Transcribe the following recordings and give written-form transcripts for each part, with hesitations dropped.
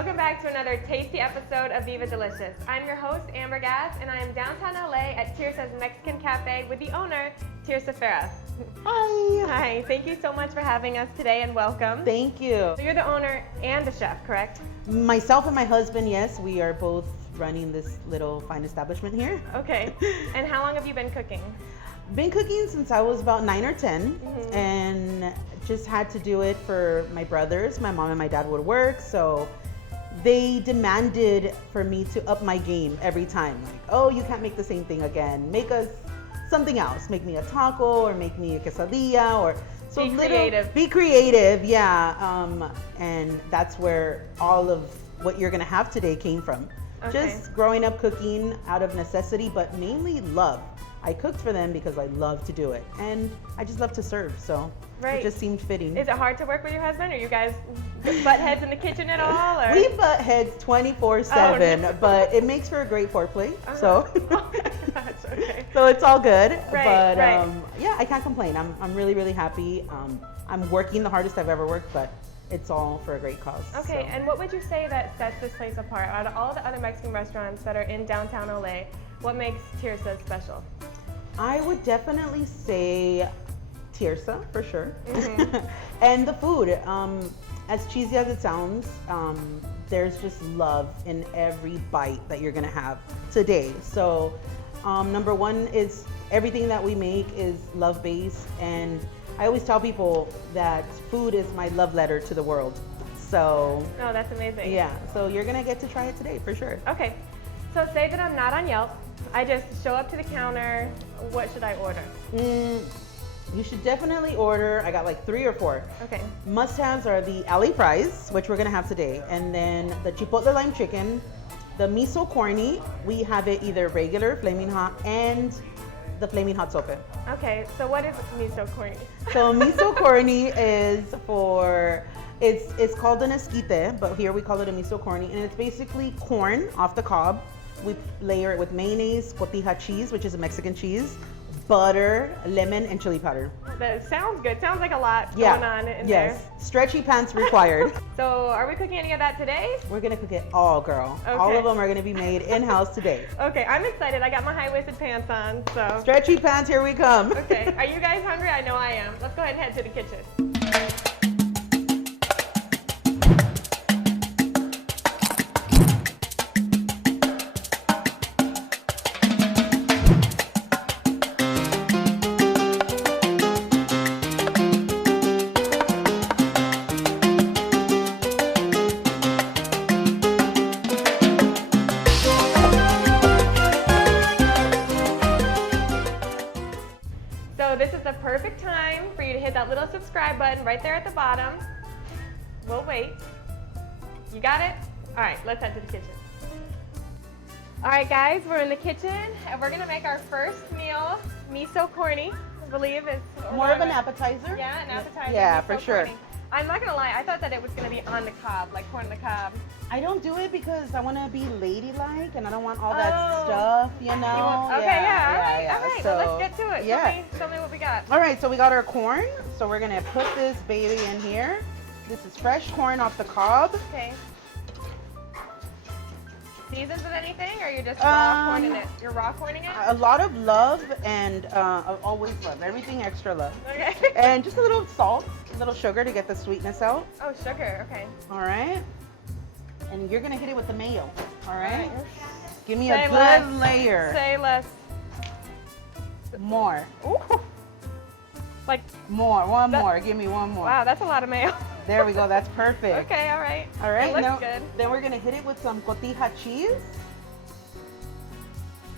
Welcome back to another tasty episode of Viva Delicious. I'm your host, Amber Gass, and I am downtown LA at Tirsa's Mexican Cafe with the owner, Tirsa. Hi. Hi, thank you so much for having us today and welcome. Thank you. So you're the owner and the chef, correct? Myself and my husband, yes, we are both running this little fine establishment here. Okay. And how long have you been cooking? Been cooking since I was about 9 or 10, and just had to do it for my brothers. My mom and my dad would work, so they demanded for me to up my game every time. Like, oh, you can't make the same thing again. Make us something else. Make me a taco or make me a quesadilla or so Be creative. Be creative, yeah. And that's where all of what you're gonna have today came from. Okay. Just growing up cooking out of necessity, but mainly love. I cooked for them because I love to do it, and I just love to serve, so it just seemed fitting. Is it hard to work with your husband? Are you guys butt heads in the kitchen at all? Or? We butt heads 24/7, but it makes for a great foreplay. So, Okay. so it's all good. Right, but right. yeah, I can't complain. I'm really happy. I'm working the hardest I've ever worked, but it's all for a great cause. Okay, so. and what would you say that sets this place apart? Out of all the other Mexican restaurants that are in downtown LA, what makes Tirsa special? I would definitely say Tirsa, for sure. And the food, as cheesy as it sounds, there's just love in every bite that you're gonna have today. So number one is everything that we make is love-based, and I always tell people that food is my love letter to the world. So Oh, that's amazing. yeah, so you're gonna get to try it today for sure. Okay, so say that I'm not on Yelp. I just show up to the counter. What should I order? You should definitely order, I got like 3 or 4. Okay. Must-haves are the alley fries, which we're gonna have today, and then the chipotle lime chicken, the miso corny. We have it either regular, flaming hot, and the flaming hot sope. Okay, so what is miso corny? So miso corny is for, it's called an esquite, but here we call it a miso corny, and it's basically corn off the cob. We layer it with mayonnaise, cotija cheese, which is a Mexican cheese, butter, lemon, and chili powder. That sounds good. Sounds like a lot going on in there. Stretchy pants required. So are we cooking any of that today? We're gonna cook it all, girl. Okay. All of them are gonna be made in-house today. Okay, I'm excited. I got my high-waisted pants on, so. Stretchy pants, here we come. Okay, are you guys hungry? I know I am. Let's go ahead and head to the kitchen. So this is the perfect time for you to hit that little subscribe button right there at the bottom. We'll wait. You got it? All right, let's head to the kitchen. All right, guys, we're in the kitchen, and we're gonna make our first meal, miso corny. I believe it's More of an appetizer? Yeah, an appetizer. Yeah, miso for sure. corny. I'm not gonna lie, I thought that it was gonna be on the cob, like corn on the cob. I don't do it because I want to be ladylike and I don't want all that Oh. stuff, you know? Okay, yeah, all right, So, well, let's get to it. Yeah. Show me what we got. All right, so we got our corn. So we're gonna put this baby in here. This is fresh corn off the cob. Okay. Seasons with anything, or you're just raw corning it? You're raw corning it? A lot of love and always love, everything extra love. Okay. And just a little salt, a little sugar to get the sweetness out. Oh, sugar, okay. All right. And you're gonna hit it with the mayo. All right. All right. Give me Say a good less. layer. Say less. More. Ooh. Like, More. One more. Give me one more. wow, that's a lot of mayo. There we go. That's perfect. Okay, all right. All right. It looks now, good. Then we're gonna hit it with some cotija cheese.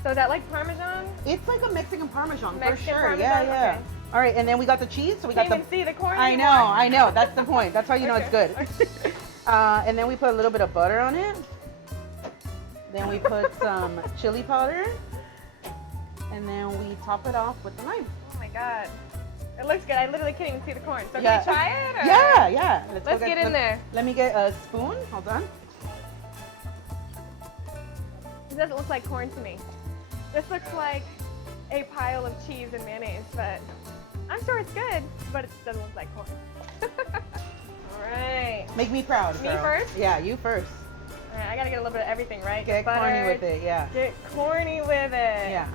So is that like Parmesan? It's like a Mexican Parmesan for Mexican sure. Parmesan, Yeah. okay. All right. And then we got the cheese. So we Can't got even see the corn I anymore. know. I know. That's the point. That's how you know it's good. Okay. And then we put a little bit of butter on it. Then we put some chili powder. And then we top it off with the lime. Oh my God. It looks good. I literally can't even see the corn. So Yeah. can we try it? Or? Yeah. Let's get in there. Let me get a spoon. Hold on. It doesn't look like corn to me. This looks like a pile of cheese and mayonnaise, but I'm sure it's good, but it doesn't look like corn. All right. Make me proud, Me girl. first? Yeah, you first. All right, I gotta get a little bit of everything, right? Get Butter, corny with it, yeah. Get corny with it. Yeah.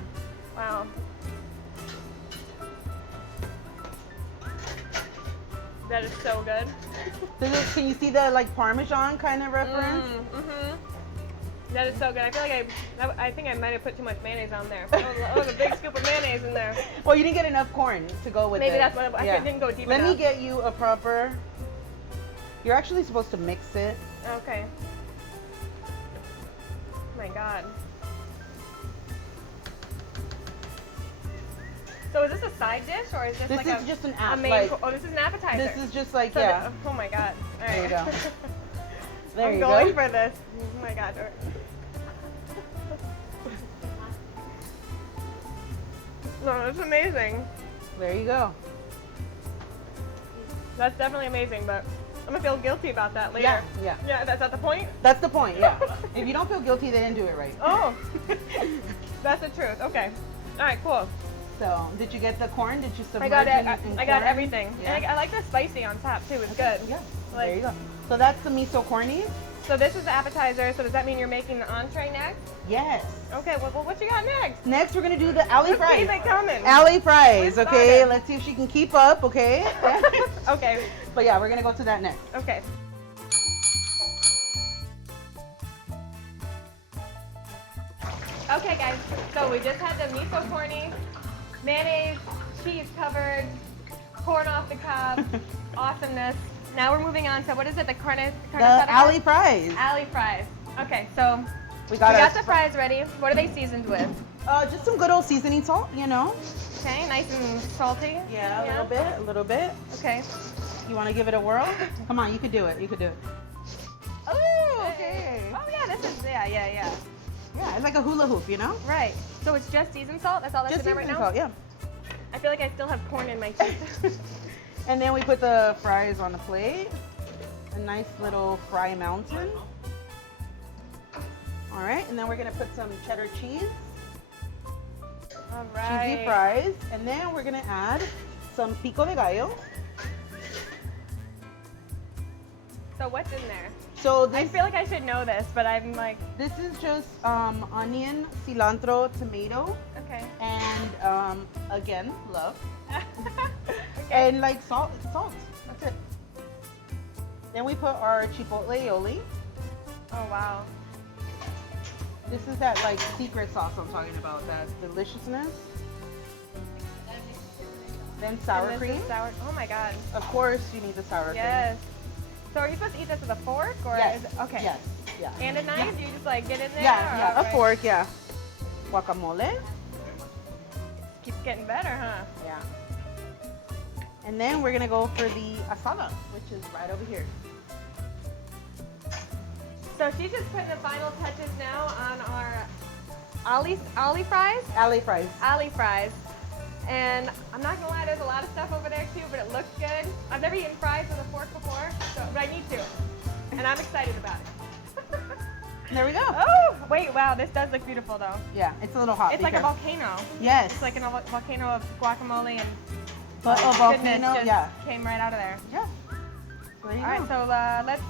Wow. That is so good. Can you see the like Parmesan kind of reference? That is so good. I feel like I think I might have put too much mayonnaise on there. That was a big scoop of mayonnaise in there. Well, you didn't get enough corn to go with it. Maybe that's what I didn't go deep enough. Let me get you a proper. You're actually supposed to mix it. Okay. Oh my God. So is this a side dish or is this This like is just an a main like, oh, this is an appetizer. This is just like, so yeah. oh my God. All right. There you go. There I'm you going go. for this. Oh my God. No, that's amazing. There you go. That's definitely amazing, but I'm gonna feel guilty about that later. Yeah, yeah. Yeah, that's at the point? That's the point, yeah. If you don't feel guilty, they didn't do it right. Oh, that's the truth. Okay. All right, cool. So, did you get the corn? Did you submerge I got it. in I got corn? everything. Yeah. And I like the spicy on top too. It's good. Yeah. Like, There you go. So that's the miso cornies? So this is the appetizer. So does that mean you're making the entree next? Yes. Okay. Well, what you got next? Next, we're gonna do the alley Let's fries. keep it coming. Alley fries, We okay? started. Let's see if she can keep up, okay? Okay. But yeah, we're gonna go to that next. Okay. Okay, guys. So we just had the miso corny, mayonnaise, cheese covered, corn off the cob, awesomeness. Now we're moving on to what is it? The carne The alley fries. Alley fries. Okay, so We got, we got the fries ready. What are they seasoned with? just some good old seasoning salt, you know? Okay, nice and salty. Yeah, a little bit. Okay. You wanna give it a whirl? Come on, you could do it, you could do it. Oh, okay. Oh yeah, this is yeah. Yeah, it's like a hula hoop, you know? Right. So it's just seasoned salt. That's all that's Just in there right seasoning now. salt, yeah. I feel like I still have corn in my teeth. And then we put the fries on the plate. A nice little fry mountain. All right, and then we're gonna put some cheddar cheese, All right. cheesy fries, and then we're gonna add some pico de gallo. So what's in there? So I this, feel like I should know this, but I'm like, this is just onion, cilantro, tomato, okay. and again, love. Okay. And like salt. That's it. Then we put our chipotle aioli. Oh wow. This is that like secret sauce I'm talking about, that deliciousness. Then sour And this cream. is sour. Oh my God. Of course, you need the sour Yes. So are you supposed to eat this with a fork or cream. Yes. is it, okay. Yes. Yeah. And a knife? Do you just like get in there? Yeah. or- A fork. Yeah. Guacamole. Keeps getting better, huh? Yeah. And then we're gonna go for the asada, which is right over here. So she's just putting the final touches now on our ollie fries. Alley fries. Alley fries. And I'm not gonna lie, there's a lot of stuff over there too, but it looks good. I've never eaten fries with a fork before, but I need to. And I'm excited about it. There we go. Oh, wait, wow, this does look beautiful though. Yeah, it's a little hot. It's like a volcano. Yes. It's like a volcano of guacamole and But a goodness volcano, just yeah. came right out of there. Yeah. So there you All right, go. so let's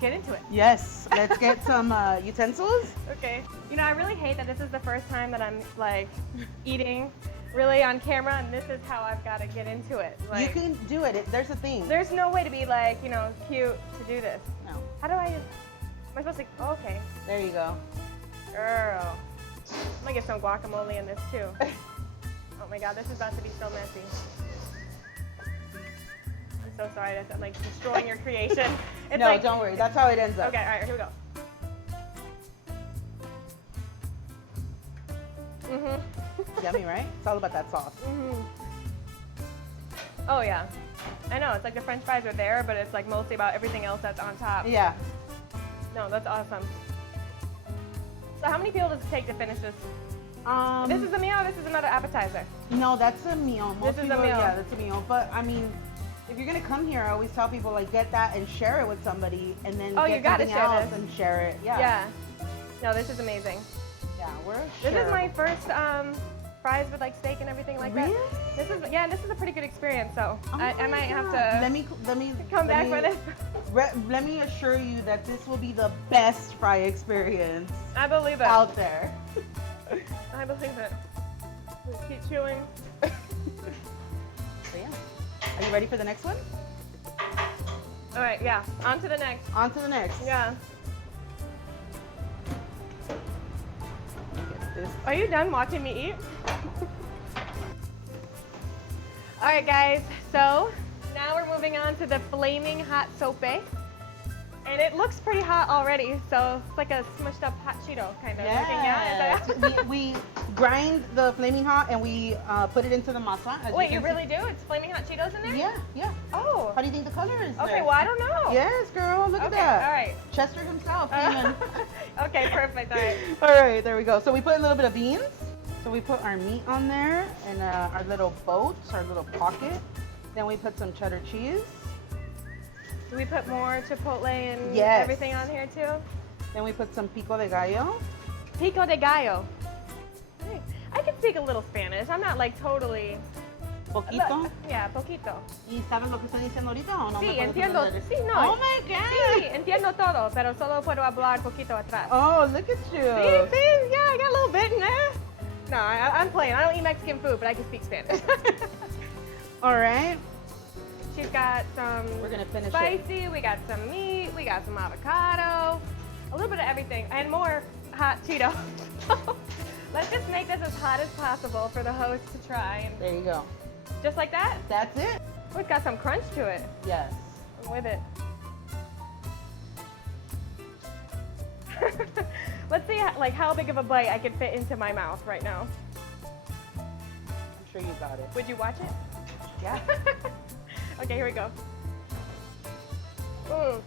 get into it. Yes. Let's get some utensils. Okay. You know, I really hate that this is the first time that I'm like eating really on camera, and this is how I've got to get into it. Like, You can do it. There's a thing. there's no way to be like, you know, cute to do this. No. How do I? Am I supposed to? Oh, okay. There you go. Girl. I'm gonna get some guacamole in this too. Oh my God, this is about to be so messy. I'm so sorry that I'm like destroying your creation. It's No, like, don't worry. That's how it ends up. Okay, all right, here we go. Yummy, right? It's all about that sauce. Oh yeah. I know, it's like the French fries are there, but it's like mostly about everything else that's on top. Yeah. No, that's awesome. So how many people does it take to finish this? Um, This is a meal or this is another appetizer? No, that's a meal. Most This is a people- meal. Yeah, that's a meal. But I mean, if you're gonna come here, I always tell people like get that and share it with somebody, and then Oh, get you gotta something share else this. and share it. Yeah. Yeah. No, this is amazing. Yeah, we're. This is my shareable. first fries with like steak and everything like Really? that. This is a pretty good experience. So Oh I my might have God. to Let me come let back me for this. let me assure you that this will be the best fry experience I believe it. out there. I believe it. Just keep chewing. So yeah. Are you ready for the next one? All right, yeah. On to the next. On to the next. Yeah. Get this. Are you done watching me eat? All right, guys. So now we're moving on to the flaming hot sope. And it looks pretty hot already, so it's like a smushed up hot Cheeto kind of looking. Yeah. Is that- we grind the flaming hot and we put it into the masa. as Wait, can you see. really do? It's flaming hot Cheetos in there? Yeah, yeah. Oh. How do you think the color is? Okay, there? well, I don't know. Yes, girl. Look at Okay, that. all right. Chester himself. came in. Okay, perfect. All right. All right, there we go. So we put a little bit of beans. So we put our meat on there and our little boats, our little pocket. Then we put some cheddar cheese. Do we put more chipotle and Yes. everything on here too? Then we put some pico de gallo. Pico de gallo. Hey, I can speak a little Spanish. I'm not like totally. Poquito. Yeah, poquito. ¿Y sabes lo que estoy diciendo ahorita o no? Sí, me puedo entiendo. entender? Sí, no. Oh my God. Sí, entiendo todo, pero solo puedo hablar poquito atrás. Oh, look at you. See, see, yeah, I got a little bit in there. No, I'm playing. I don't eat Mexican food, but I can speak Spanish. All right. She's got some We're gonna finish it. spicy, we got some meat, we got some avocado, a little bit of everything, and more hot Cheetos. Let's just make this as hot as possible for the host to try. And There you go. just like that? That's it. Oh, it's got some crunch to it. Yes. I'm with it. Let's see like how big of a bite I can fit into my mouth right now. I'm sure you got it. Would you watch it? Yeah. Okay, here we go. Mm.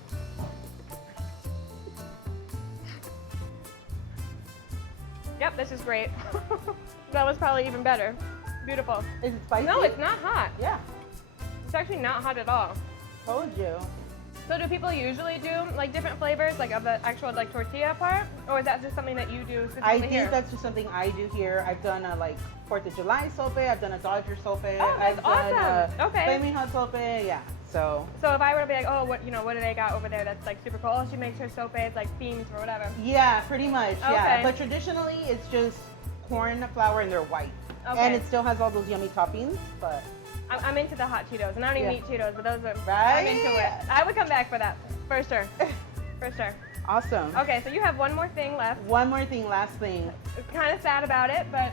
Yep, this is great. That was probably even better. Beautiful. Is it spicy? No, it's not hot. Yeah. It's actually not hot at all. Told you. So do people usually do like different flavors, like of the actual like tortilla part, or is that just something that you do I specifically think here? that's just something I do here. I've done a like 4th of July sope. I've done a Dodger sope. Oh, that's I've done awesome. a Okay. flaming hot sope. Yeah. So So if I were to be like, oh, what what do they got over there that's like super cool? Oh, she makes her sope, it's like beans or whatever. yeah, pretty much. Okay. Yeah. But traditionally, it's just corn flour and they're white. Okay. And it still has all those yummy toppings, but I'm into the hot Cheetos, and I don't even Yeah. eat Cheetos, but those are Right? I'm into it. I would come back for that, for sure, for sure. awesome. Okay, so you have one more thing left. One more thing, last thing. It's kind of sad about it, but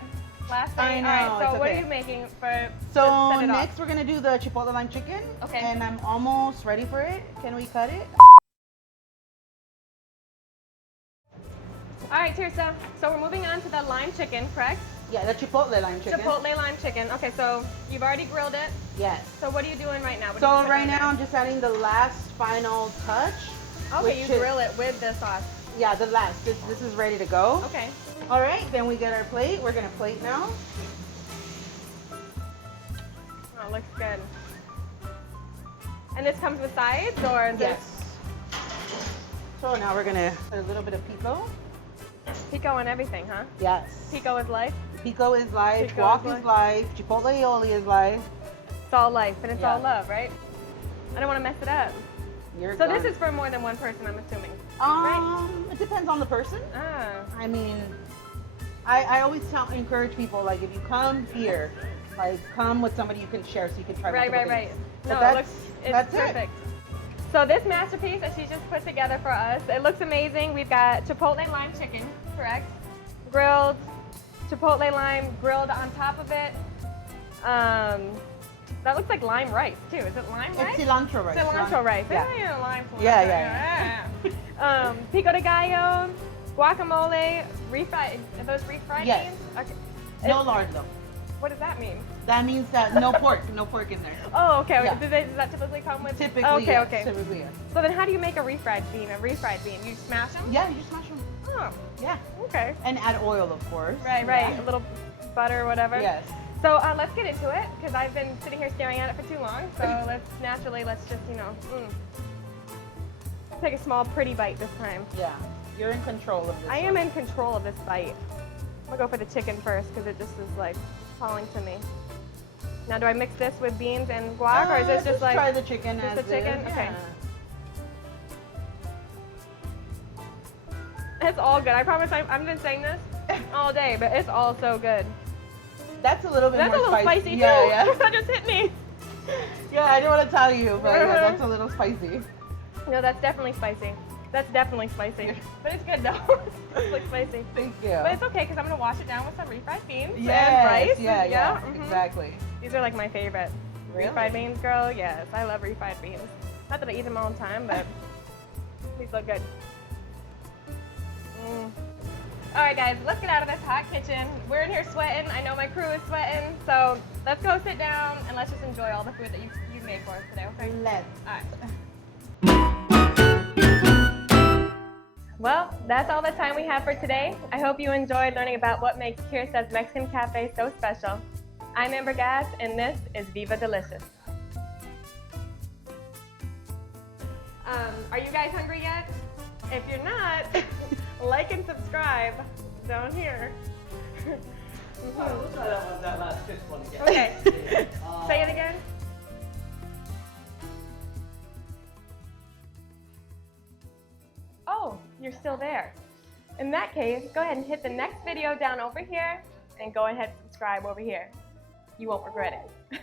last thing. I know, All right, so it's what okay. are you making for? So to set it off? next we're gonna do the chipotle lime chicken. Okay. And I'm almost ready for it. Can we cut it? All right, Tirsa. So we're moving on to the lime chicken, correct? Yeah, the chipotle lime chicken. Chipotle lime chicken. Okay, so you've already grilled it. Yes. So what are you doing right now? What So are you putting right on now there? I'm just adding the last final touch. Okay, which you is- grill it with the sauce. Yeah, the last. This is ready to go. Okay. All right, then we get our plate. We're gonna plate now. Oh, looks good. And this comes with sides, or is Yes. So now we're gonna put a little bit of pico. it pico and everything, huh? Yes. Pico is life. Pico is life. Pico Guac is is life. Chipotle aioli is life. It's all life, and it's Yeah. all love, right? I don't want to mess it up. You're So done. this is for more than one person, I'm assuming. It depends on the person. Ah. I mean, I always encourage people, like, if you come here, like, come with somebody you can share so you can try Right, multiple right, right. things. No, But it that's, looks, it's that's perfect. So this masterpiece that she just put together for us, it looks amazing. We've got chipotle lime chicken, correct? Grilled, chipotle lime grilled on top of it. That looks like lime rice too. Is it lime rice? It's cilantro rice. Cilantro rice. Yeah. Yeah, lime cilantro. Yeah. Pico de gallo, guacamole, refried. Are those refried Yes. beans? Okay. No lard, though. What does that mean? That means that no pork in there. Oh, okay. Yeah. Does that typically come with? Typically, Okay, yes. okay. Typically, yes. So then, how do you make a refried bean? You smash them? Yeah, you just smash them. Oh, Yeah. okay. And add oil, of course. Right. Yeah. A little butter or whatever. Yes. So let's get into it because I've been sitting here staring at it for too long. So let's just take a small pretty bite this time. Yeah. You're in control of this. I am one. in control of this bite. I'm gonna go for the chicken first because it just is like calling to me. Now, do I mix this with beans and guac, or is this just like try the chicken just as the chicken? is, Okay. yeah. It's all good. I promise I've been saying this all day, but it's all so good. That's a little bit That's more a little spicy too. Yeah, yeah. That just hit me. Yeah, I didn't want to tell you, but yeah, that's a little spicy. No, that's definitely spicy. That's definitely spicy. But it's good though. It's like spicy. Thank you. But it's okay because I'm gonna wash it down with some refried beans and Yes, rice. yeah, Mhm. exactly. These are like my favorite. Really? Refried beans, girl. Yes, I love refried beans. Not that I eat them all the time, but these look good. All right, guys, let's get out of this hot kitchen. We're in here sweating. I know my crew is sweating, so let's go sit down and let's just enjoy all the food that you've made for us today. Okay? Let's. All right. Well, that's all the time we have for today. I hope you enjoyed learning about what makes Tirsa's Mexican Cafe so special. I'm Amber Gass, and this is Viva Delicious. Are you guys hungry yet? If you're not, like and subscribe down here. We'll try that last fifth one again. Okay. Say it again. Oh, you're still there. In that case, go ahead and hit the next video down over here and go ahead and subscribe over here. You won't regret it.